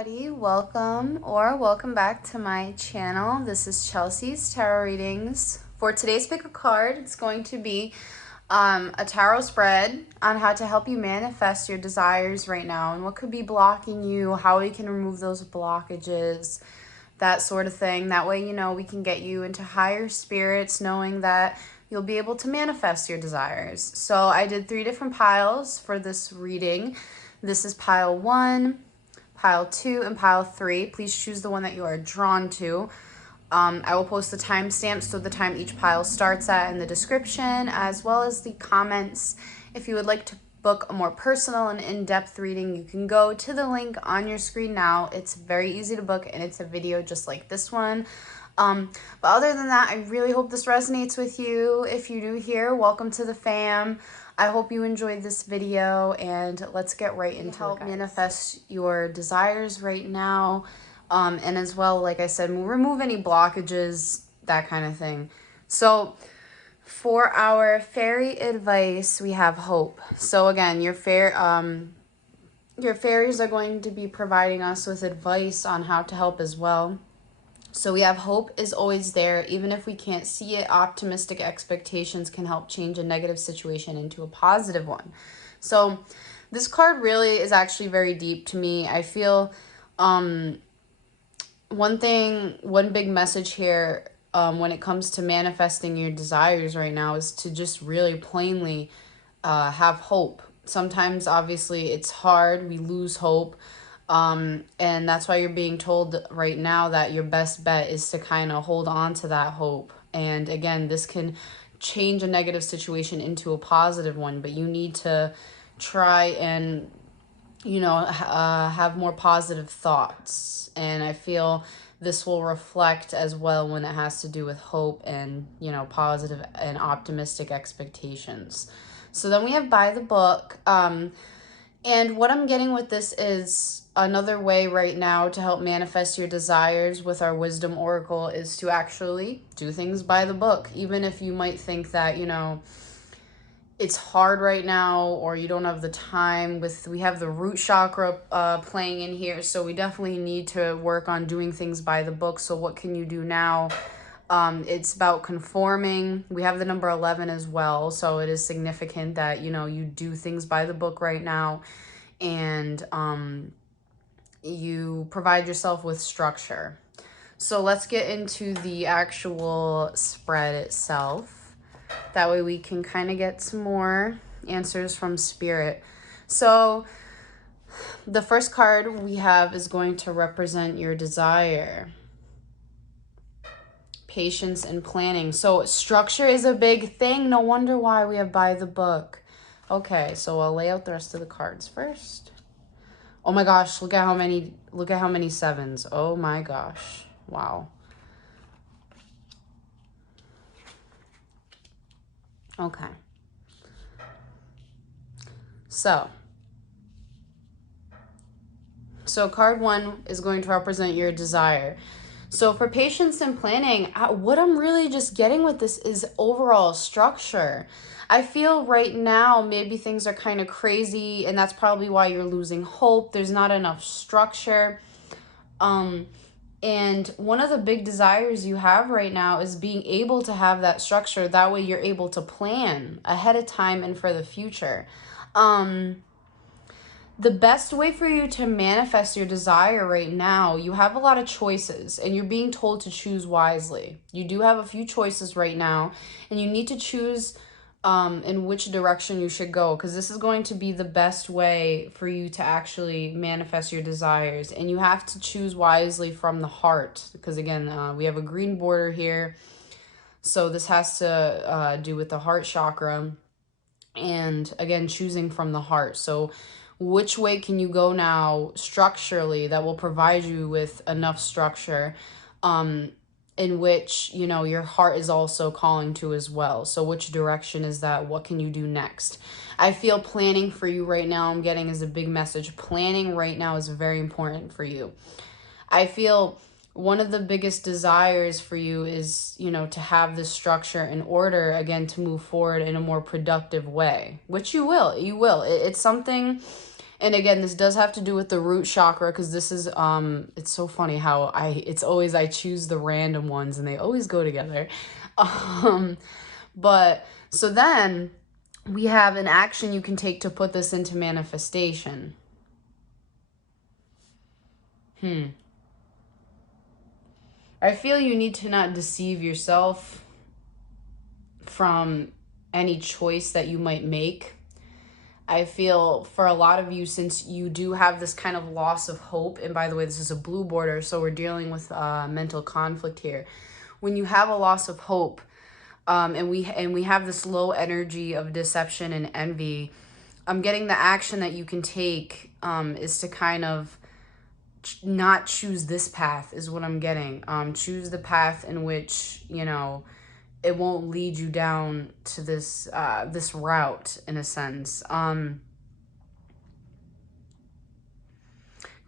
everybody, welcome back to my channel. This is Chelsea's Tarot Readings. For today's pick a card, it's going to be a tarot spread on how to help you manifest your desires right now and what could be blocking you, how we can remove those blockages, that sort of thing. That way, we can get you into higher spirits, knowing that you'll be able to manifest your desires. So I did 3 different piles for this reading. This is pile 1, pile 2, and pile 3. Please choose the one that you are drawn to. I will post the timestamps, so the time each pile starts at, in the description, as well as the comments. If you would like to book a more personal and in-depth reading, you can go to the link on your screen now. It's very easy to book, and it's a video just like this one. But other than that, I really hope this resonates with you. If you're new here, welcome to the fam. I hope you enjoyed this video, and let's get right into it. Help manifest your desires right now, and as well, like I said, remove any blockages, that kind of thing. So for our fairy advice, we have hope. So again, your fairies are going to be providing us with advice on how to help as well. So we have hope is always there. Even if we can't see it, optimistic expectations can help change a negative situation into a positive one. So this card really is actually very deep to me. I feel one big message here when it comes to manifesting your desires right now is to just really plainly have hope. Sometimes, obviously, it's hard. We lose hope. And that's why you're being told right now that your best bet is to kind of hold on to that hope. And again, this can change a negative situation into a positive one, but you need to try and, have more positive thoughts. And I feel this will reflect as well when it has to do with hope and, positive and optimistic expectations. So then we have by the book. And what I'm getting with this is another way right now to help manifest your desires with our wisdom oracle is to actually do things by the book. Even if you might think that, it's hard right now or you don't have the time. We have the root chakra playing in here, so we definitely need to work on doing things by the book. So what can you do now? It's about conforming. We have the number 11 as well, so it is significant that you do things by the book right now, and you provide yourself with structure. So let's get into the actual spread itself. That way we can kind of get some more answers from spirit. So the first card we have is going to represent your desire. Patience and planning. So structure is a big thing. No wonder why we have by the book. Okay, so I'll lay out the rest of the cards first. Oh my gosh, look at how many 7s. Oh my gosh. Wow. Okay. So card 1 is going to represent your desire. So for patience and planning, what I'm really just getting with this is overall structure. I feel right now maybe things are kind of crazy, and that's probably why you're losing hope. There's not enough structure. And one of the big desires you have right now is being able to have that structure. That way you're able to plan ahead of time and for the future. The best way for you to manifest your desire right now, you have a lot of choices and you're being told to choose wisely. You do have a few choices right now, and you need to choose in which direction you should go, because this is going to be the best way for you to actually manifest your desires. And you have to choose wisely from the heart, because again, we have a green border here. So this has to do with the heart chakra. And again, choosing from the heart. So which way can you go now structurally that will provide you with enough structure in which, your heart is also calling to as well. So which direction is that? What can you do next? I feel planning for you right now, I'm getting is a big message. Planning right now is very important for you. I feel one of the biggest desires for you is, to have this structure in order, again, to move forward in a more productive way, which you will. It's something And again, this does have to do with the root chakra, because this is, it's so funny how I choose the random ones and they always go together. But so then we have an action you can take to put this into manifestation. I feel you need to not deceive yourself from any choice that you might make. I feel for a lot of you, since you do have this kind of loss of hope, and by the way, this is a blue border, so we're dealing with mental conflict here. When you have a loss of hope, and we have this low energy of deception and envy, I'm getting the action that you can take is to kind of not choose this path, is what I'm getting. Choose the path in which, you know, it won't lead you down to this this route, in a sense.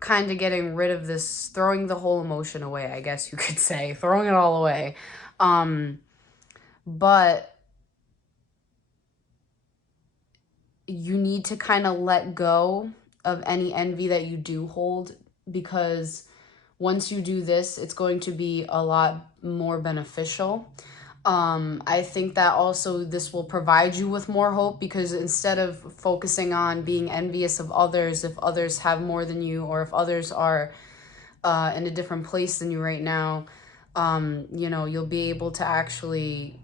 Kind of getting rid of this, throwing the whole emotion away, I guess you could say, throwing it all away. But you need to kind of let go of any envy that you do hold, because once you do this, it's going to be a lot more beneficial. I think that also this will provide you with more hope, because instead of focusing on being envious of others, if others have more than you, or if others are in a different place than you right now, you know, you'll be able to actually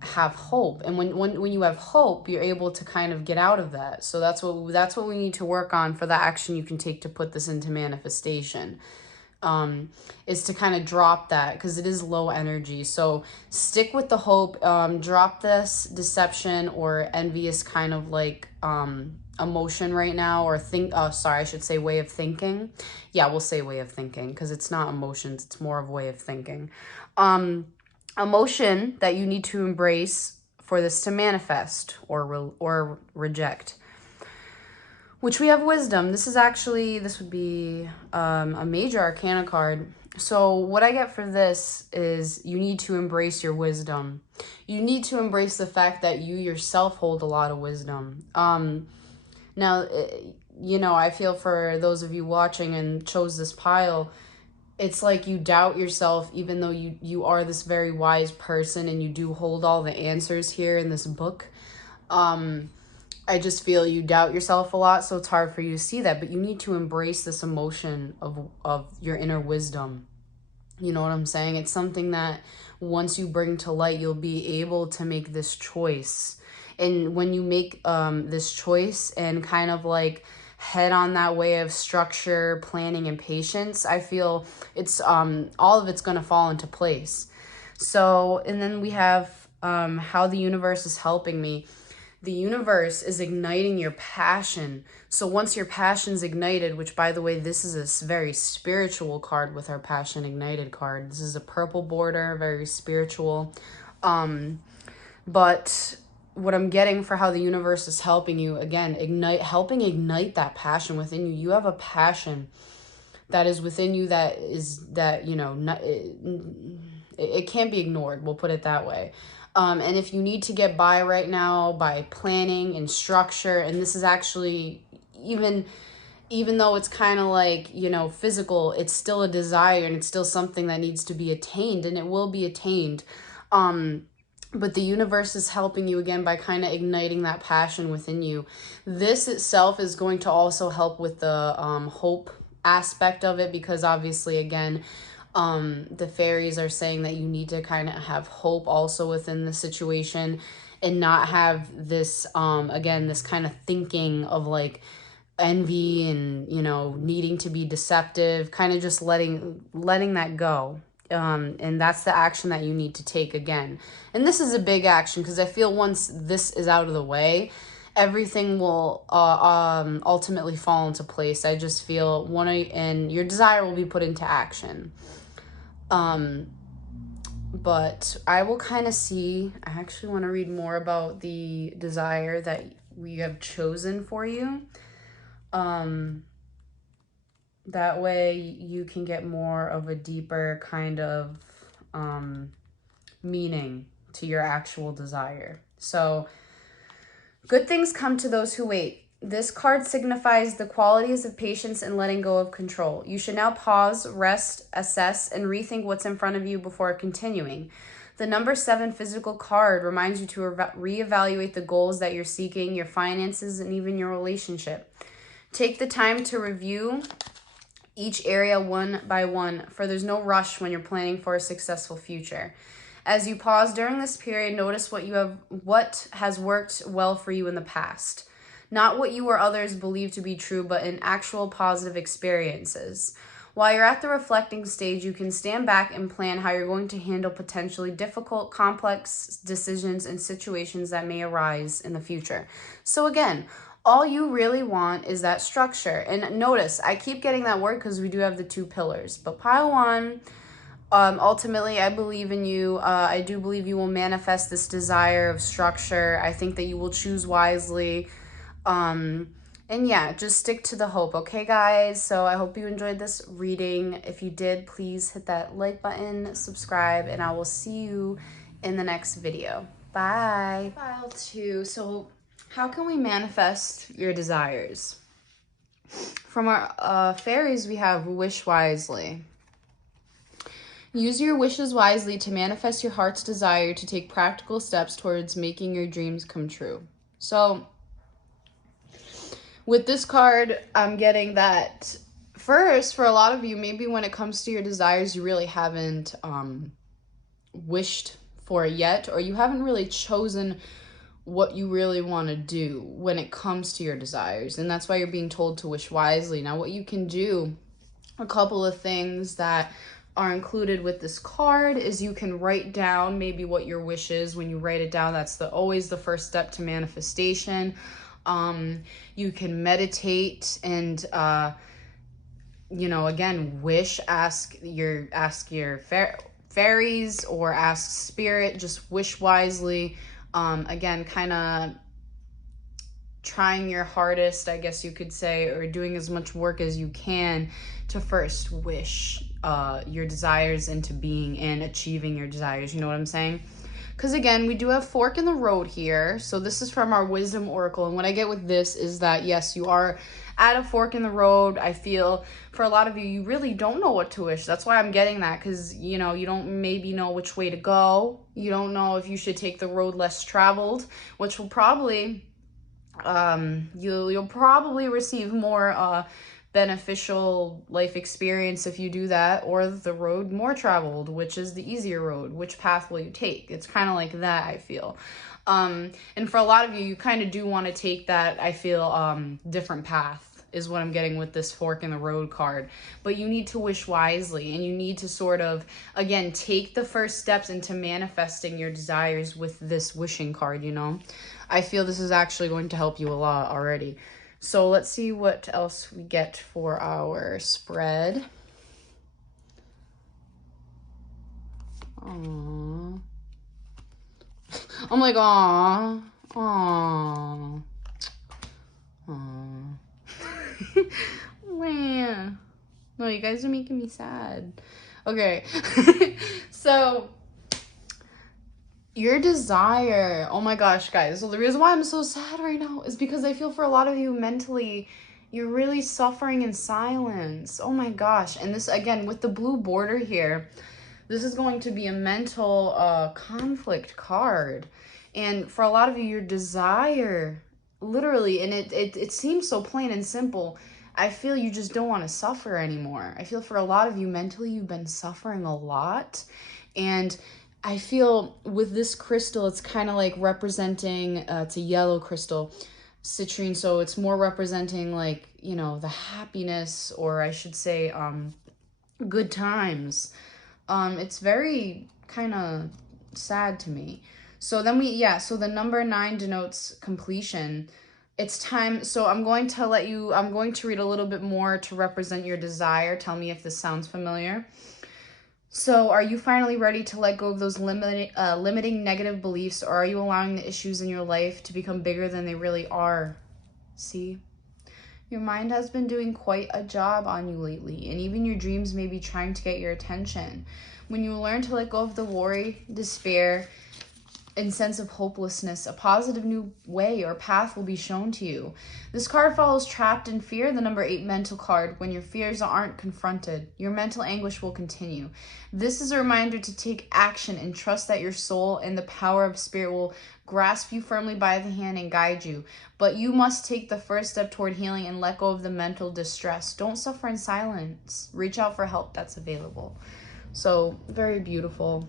have hope. And when you have hope, you're able to kind of get out of that. So that's what we need to work on for the action you can take to put this into manifestation. Is to kind of drop that, because it is low energy. So stick with the hope, drop this deception or envious kind of like emotion right now, or I should say way of thinking. Yeah, we'll say way of thinking, because it's not emotions, it's more of way of thinking. Emotion that you need to embrace for this to manifest or reject, which we have wisdom. This would be a major arcana card. So what I get for this is you need to embrace your wisdom. You need to embrace the fact that you yourself hold a lot of wisdom. Now, you know, I feel for those of you watching and chose this pile, it's like you doubt yourself, even though you are this very wise person and you do hold all the answers here in this book. I just feel you doubt yourself a lot, so it's hard for you to see that. But you need to embrace this emotion of your inner wisdom. You know what I'm saying? It's something that once you bring to light, you'll be able to make this choice. And when you make this choice and kind of like head on that way of structure, planning, and patience, I feel it's all of it's going to fall into place. So, and then we have how the universe is helping me. The universe is igniting your passion. So once your passion's ignited, which by the way, this is a very spiritual card with our passion ignited card. This is a purple border, very spiritual. But what I'm getting for how the universe is helping you, again, helping ignite that passion within you. You have a passion that is within you that you know, it can't be ignored. We'll put it that way. And if you need to get by right now by planning and structure, and this is actually, even though it's kind of like, you know, physical, it's still a desire and it's still something that needs to be attained, and it will be attained. But the universe is helping you again by kind of igniting that passion within you. This itself is going to also help with the hope aspect of it, because obviously, again, the fairies are saying that you need to kind of have hope also within the situation, and not have this, again, this kind of thinking of like envy and, you know, needing to be deceptive, kind of just letting that go. And that's the action that you need to take again. And this is a big action, because I feel once this is out of the way, everything will ultimately fall into place. I just feel and your desire will be put into action. But I will kind of see, I actually want to read more about the desire that we have chosen for you. That way you can get more of a deeper kind of meaning to your actual desire. So, good things come to those who wait. This card signifies the qualities of patience and letting go of control. You should now pause, rest, assess, and rethink what's in front of you before continuing. The number 7 physical card reminds you to reevaluate the goals that you're seeking, your finances, and even your relationship. Take the time to review each area one by one, for there's no rush when you're planning for a successful future. As you pause during this period, notice what has worked well for you in the past. Not what you or others believe to be true, but in actual positive experiences. While you're at the reflecting stage, you can stand back and plan how you're going to handle potentially difficult, complex decisions and situations that may arise in the future. So again, all you really want is that structure. And notice, I keep getting that word because we do have the 2 pillars. But pile 1, ultimately, I believe in you. I do believe you will manifest this desire of structure. I think that you will choose wisely. And yeah, just stick to the hope, okay, guys? So I hope you enjoyed this reading. If you did, please hit that like button, subscribe, and I will see you in the next video. Bye. File 2. So how can we manifest your desires? From our fairies, we have wish wisely. Use your wishes wisely to manifest your heart's desire to take practical steps towards making your dreams come true. So with this card, I'm getting that first, for a lot of you, maybe when it comes to your desires, you really haven't wished for it yet, or you haven't really chosen what you really want to do when it comes to your desires. And that's why you're being told to wish wisely. Now, what you can do, a couple of things that are included with this card, is you can write down maybe what your wish is. When you write it down, that's always the first step to manifestation. You can meditate and, again, wish, ask your fairies or ask spirit, just wish wisely. Again, kind of trying your hardest, I guess you could say, or doing as much work as you can to first wish your desires into being and achieving your desires. You know what I'm saying? Because again, we do have fork in the road here. So this is from our wisdom oracle. And what I get with this is that, yes, you are at a fork in the road. I feel for a lot of you, you really don't know what to wish. That's why I'm getting that, because, you don't maybe know which way to go. You don't know if you should take the road less traveled, which will probably, you'll probably receive more beneficial life experience if you do that, or the road more traveled, which is the easier road. Which path will you take? It's kind of like that, I feel. And for a lot of you, you kind of do want to take that, I feel, different path is what I'm getting with this fork in the road card. But you need to wish wisely, and you need to sort of, again, take the first steps into manifesting your desires with this wishing card, I feel this is actually going to help you a lot already. So let's see what else we get for our spread. Aww. I'm like, aww. Aww. Aww. Man. No, you guys are making me sad. Okay. So your desire, oh my gosh, guys. So the reason why I'm so sad right now is because I feel for a lot of you mentally, you're really suffering in silence. Oh my gosh. And this, again, with the blue border here, this is going to be a mental conflict card. And for a lot of you, your desire, literally, and it seems so plain and simple, I feel you just don't want to suffer anymore. I feel for a lot of you, mentally, you've been suffering a lot. And I feel with this crystal, it's kind of like representing, it's a yellow crystal, citrine. So it's more representing like, the happiness, or I should say, good times. It's very kind of sad to me. So then so the number 9 denotes completion. It's time. So I'm going to read a little bit more to represent your desire. Tell me if this sounds familiar. So are you finally ready to let go of those limiting negative beliefs, or are you allowing the issues in your life to become bigger than they really are? See? Your mind has been doing quite a job on you lately, and even your dreams may be trying to get your attention. When you learn to let go of the worry, despair, and sense of hopelessness, a positive new way or path will be shown to you. This card follows trapped in fear, the number 8 mental card. When your fears aren't confronted, your mental anguish will continue. This is a reminder to take action and trust that your soul and the power of spirit will grasp you firmly by the hand and guide you. But you must take the first step toward healing and let go of the mental distress. Don't suffer in silence. Reach out for help that's available. So, very beautiful.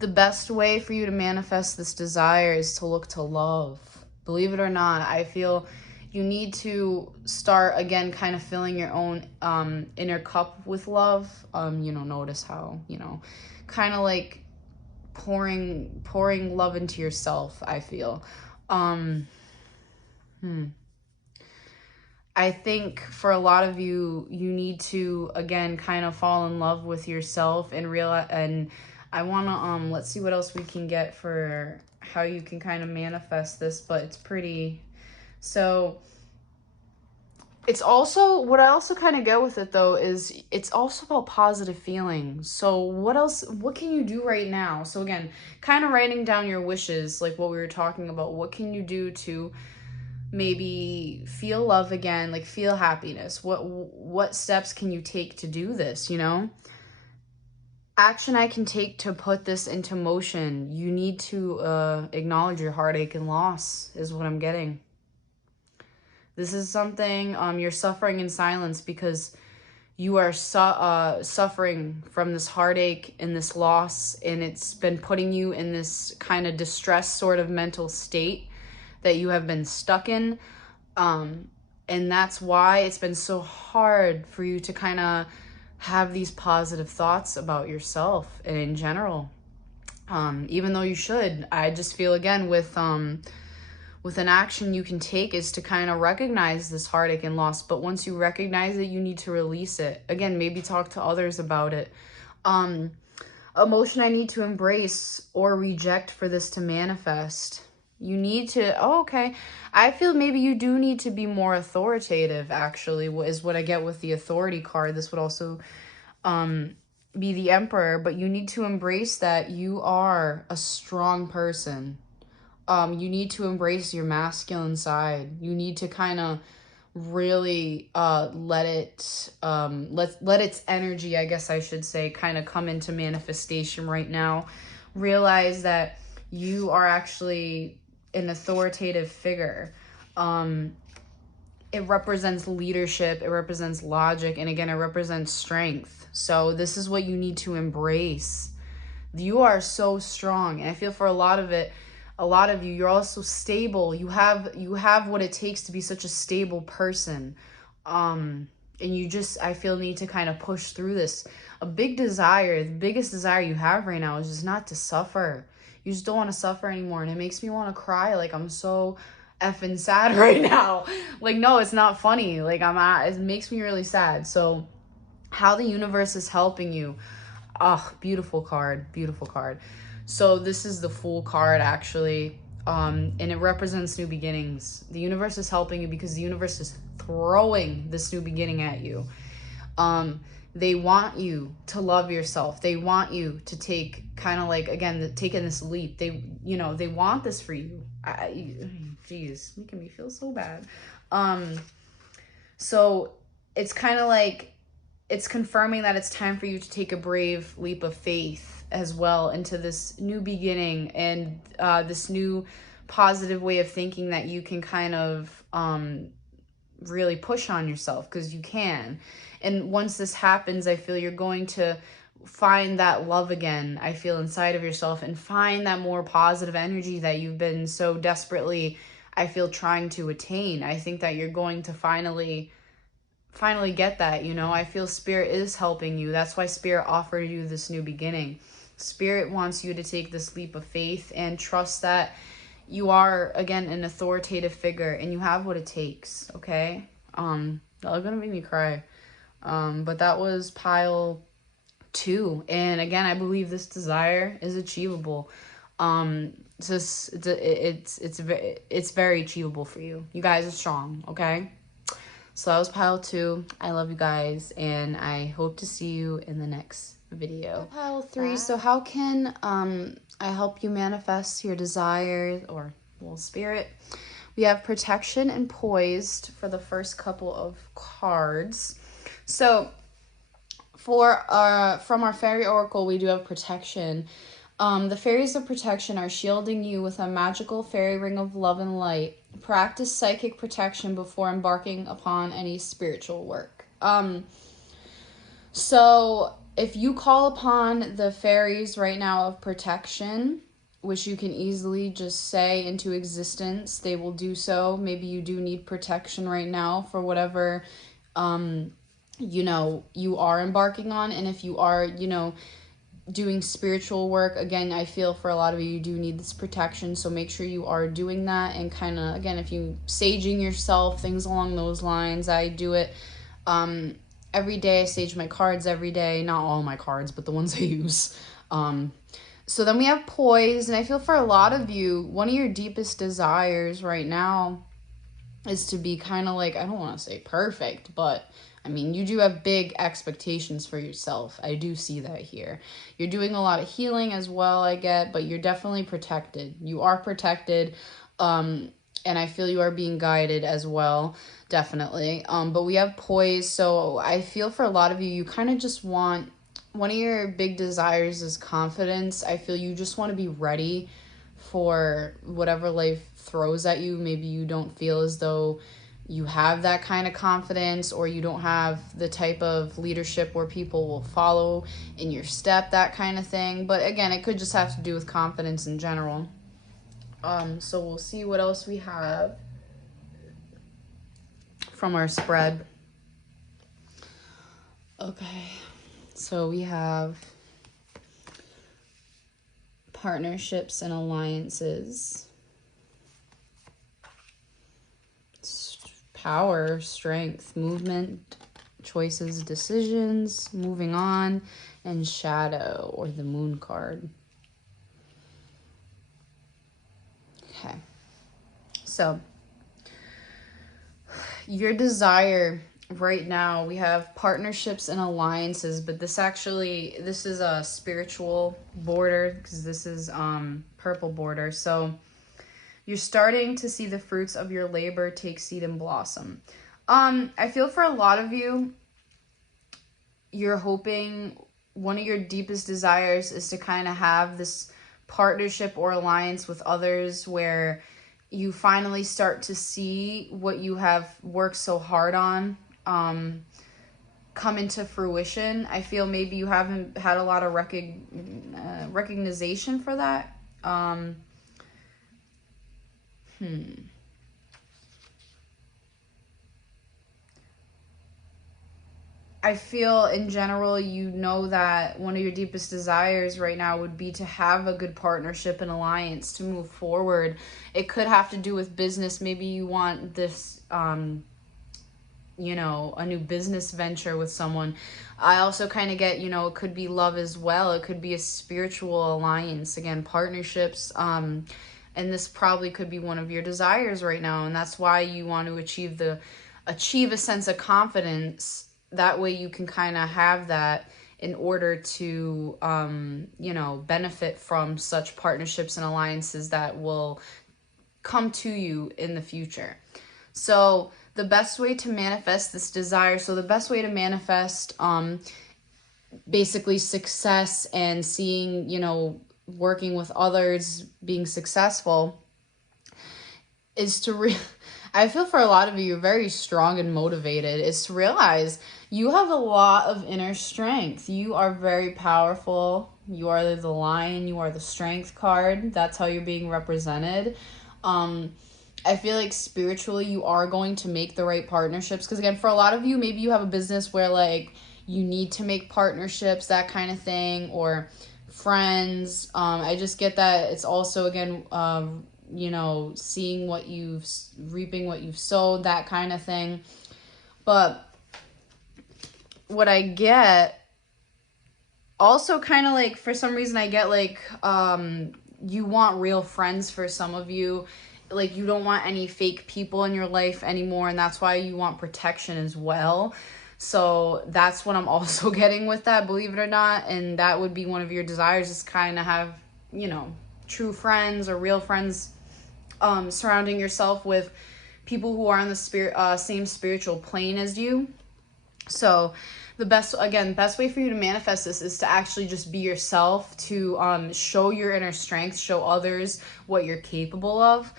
The best way for you to manifest this desire is to look to love. Believe it or not, I feel you need to start, again, kind of filling your own inner cup with love. Notice how, kind of like pouring love into yourself, I feel. I think for a lot of you, you need to, again, kind of fall in love with yourself and realize, and I want to, let's see what else we can get for how you can kind of manifest this, but it's pretty, so it's also, what I also kind of get with it though, is it's also about positive feelings. So what can you do right now? So again, kind of writing down your wishes, like what we were talking about, what can you do to maybe feel love again, like feel happiness? What steps can you take to do this, Action I can take to put this into motion. You need to acknowledge your heartache and loss is what I'm getting. This is something you're suffering in silence because you are suffering from this heartache and this loss, and it's been putting you in this kind of distressed sort of mental state that you have been stuck in. And that's why it's been so hard for you to kind of have these positive thoughts about yourself and in general. Even though you should, I just feel again with an action you can take is to kind of recognize this heartache and loss. But once you recognize it, you need to release it. Again, maybe talk to others about it. Emotion I need to embrace or reject for this to manifest. You need to, I feel maybe you do need to be more authoritative, actually, is what I get with the authority card. This would also be the Emperor, but you need to embrace that you are a strong person. You need to embrace your masculine side. You need to kind of really let its energy, I guess I should say, kind of come into manifestation right now. Realize that you are actually an authoritative figure. It represents leadership, it represents logic, and again, it represents strength. So this is what you need to embrace. You are so strong, and I feel for a lot of you, you're also stable. You have what it takes to be such a stable person. And you just, I feel, need to kind of push through this. The biggest desire you have right now is just not to suffer. You just don't want to suffer anymore. And it makes me want to cry. Like, I'm so effing sad right now. Like, no, it's not funny. Like, it makes me really sad. So how the universe is helping you. Beautiful card. Beautiful card. So this is the Fool card, actually. And it represents new beginnings. The universe is helping you because the universe is throwing this new beginning at you. They want you to love yourself. They want you to take kind of like, again, taking this leap. They want this for you. Jeez, making me feel so bad. So it's kind of like, it's confirming that it's time for you to take a brave leap of faith as well into this new beginning and this new positive way of thinking that you can kind of really push on yourself, because you can. And once this happens, I feel you're going to find that love again, I feel, inside of yourself, and find that more positive energy that you've been so desperately, I feel, trying to attain. I think that you're going to finally get that, I feel Spirit is helping you. That's why Spirit offered you this new beginning. Spirit wants you to take this leap of faith and trust that you are, again, an authoritative figure and you have what it takes, okay? That's gonna make me cry. But that was pile 2. And again, I believe this desire is achievable. It's very achievable for you. You guys are strong, okay? So that was pile 2. I love you guys, and I hope to see you in the next video. Pile 3. So how can I help you manifest your desires, or well, spirit. We have protection and poised for the first couple of cards. So for from our fairy oracle, we do have protection. The fairies of protection are shielding you with a magical fairy ring of love and light. Practice psychic protection before embarking upon any spiritual work. So if you call upon the fairies right now of protection, which you can easily just say into existence, they will do so. Maybe you do need protection right now for whatever, you are embarking on. And if you are, doing spiritual work, again, I feel for a lot of you do need this protection. So make sure you are doing that. And kind of, again, if you saging yourself, things along those lines, I do it. Every day I sage my cards every day. Not all my cards, but the ones I use. So then we have poise. And I feel for a lot of you, one of your deepest desires right now is to be kind of like, I don't want to say perfect, but I mean, you do have big expectations for yourself. I do see that here. You're doing a lot of healing as well, I get, but you're definitely protected. You are protected. And I feel you are being guided as well, definitely. But we have poise, so I feel for a lot of you, you kind of just want, one of your big desires is confidence. I feel you just want to be ready for whatever life throws at you. Maybe you don't feel as though you have that kind of confidence, or you don't have the type of leadership where people will follow in your step, that kind of thing. But again, it could just have to do with confidence in general. So we'll see what else we have from our spread. Okay, so we have partnerships and alliances, power, strength, movement, choices, decisions, moving on, and shadow, or the moon card. Okay, so your desire right now, we have partnerships and alliances, but this is a spiritual border, because this is purple border. So you're starting to see the fruits of your labor take seed and blossom. I feel for a lot of you, you're hoping, one of your deepest desires is to kind of have this partnership or alliance with others where you finally start to see what you have worked so hard on come into fruition. I feel maybe you haven't had a lot of recognition for that. I feel in general, that one of your deepest desires right now would be to have a good partnership and alliance to move forward. It could have to do with business. Maybe you want this, a new business venture with someone. I also kind of get, it could be love as well. It could be a spiritual alliance. Again, partnerships. And this probably could be one of your desires right now. And that's why you want to achieve a sense of confidence. That way you can kind of have that in order to, benefit from such partnerships and alliances that will come to you in the future. So the best way to manifest this desire, basically success and seeing, working with others, being successful, is to I feel for a lot of you, you're very strong and motivated, is to realize you have a lot of inner strength. You are very powerful. You are the lion. You are the strength card. That's how you're being represented. I feel like spiritually you are going to make the right partnerships. Because again, for a lot of you, maybe you have a business where you need to make partnerships, that kind of thing, or friends. I just get that it's also, again, seeing reaping what you've sowed, that kind of thing. But what I get also kind of for some reason I get you want real friends for some of you. You don't want any fake people in your life anymore, and that's why you want protection as well. So that's what I'm also getting with that, believe it or not. And that would be one of your desires, is kind of have, you know, true friends or real friends, surrounding yourself with people who are on the same spiritual plane as you. So the best way for you to manifest this is to actually just be yourself, to show your inner strength, show others what you're capable of.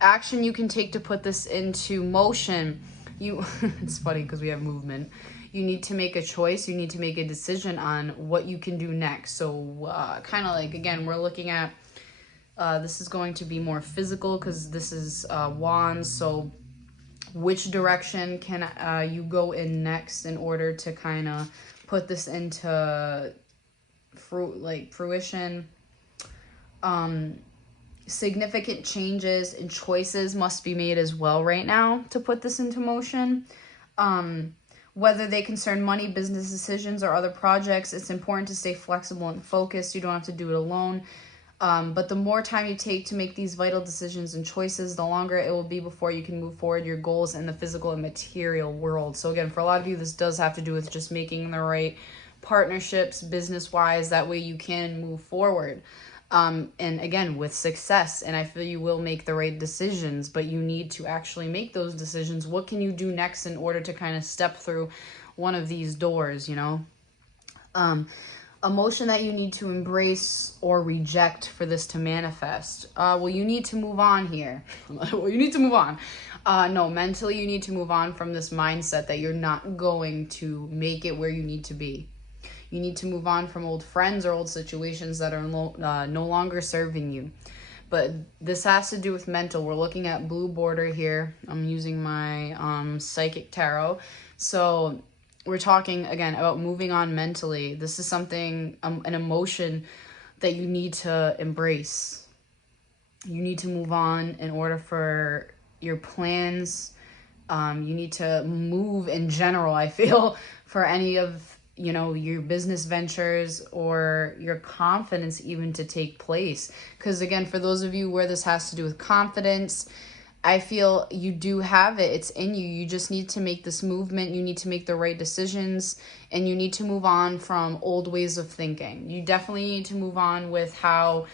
Action you can take to put this into motion. It's funny because we have movement. You need to make a choice. You need to make a decision on what you can do next. So kind of like, again, we're looking at, this is going to be more physical because this is wands. So which direction can you go in next in order to kind of put this into fruition? Significant changes and choices must be made as well right now to put this into motion. Whether they concern money, business decisions, or other projects, it's important to stay flexible and focused. You don't have to do it alone. But the more time you take to make these vital decisions and choices, the longer it will be before you can move forward your goals in the physical and material world. So again, for a lot of you, this does have to do with just making the right partnerships business-wise. That way you can move forward. And again, with success. And I feel you will make the right decisions, but you need to actually make those decisions. What can you do next in order to kind of step through one of these doors, you know? Emotion that you need to embrace or reject for this to manifest. Well, you need to move on here. Well, you need to move on. No, mentally you need to move on from this mindset that you're not going to make it where you need to be. You need to move on from old friends or old situations that are no longer serving you. But this has to do with mental. We're looking at blue border here. I'm using my psychic tarot. So we're talking, again, about moving on mentally. This is something, an emotion that you need to embrace. You need to move on in order for your plans. You need to move in general, I feel, for any of, you know, your business ventures or your confidence even to take place. Because again, for those of you where this has to do with confidence, I feel you do have it. It's in you. You just need to make this movement. You need to make the right decisions, and you need to move on from old ways of thinking. You definitely need to move on with how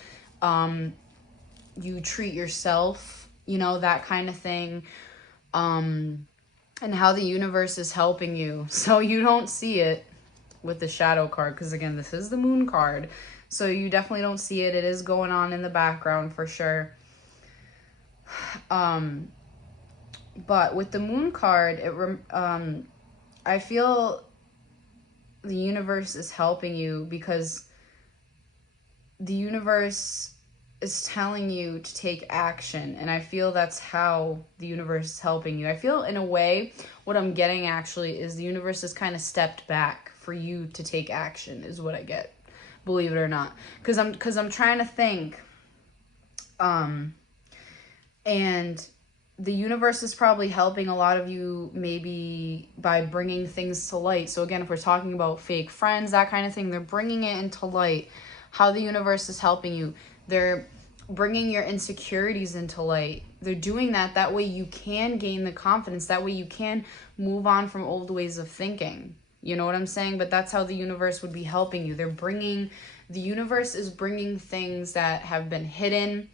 you treat yourself, you know, that kind of thing, and how the universe is helping you. So you don't see it with the shadow card, because again, this is the moon card. So you definitely don't see it. It is going on in the background for sure. But with the moon card, I feel the universe is helping you because the universe is telling you to take action. And I feel that's how the universe is helping you. I feel in a way, what I'm getting actually is the universe has kind of stepped back for you to take action is what I get. Believe it or not. Because I'm trying to think, and the universe is probably helping a lot of you maybe by bringing things to light. So again, if we're talking about fake friends, that kind of thing, they're bringing it into light. How the universe is helping you. They're bringing your insecurities into light. They're doing that. That way you can gain the confidence. That way you can move on from old ways of thinking. You know what I'm saying? But that's how the universe would be helping you. The universe is bringing things that have been hidden,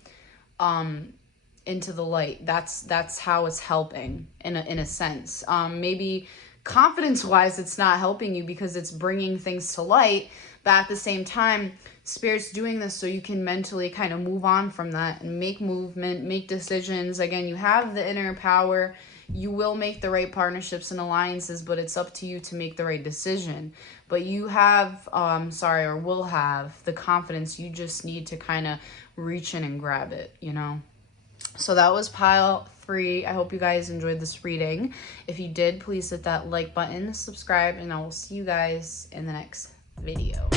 into the light. That's how it's helping in a sense. Maybe confidence wise it's not helping you because it's bringing things to light, but at the same time Spirit's doing this so you can mentally kind of move on from that and make movement, make decisions. Again, you have the inner power. You will make the right partnerships and alliances, but it's up to you to make the right decision. But you have will have the confidence. You just need to kind of reach in and grab it, you know. So that was pile 3. I hope you guys enjoyed this reading. If you did, please hit that like button, subscribe, and I will see you guys in the next video.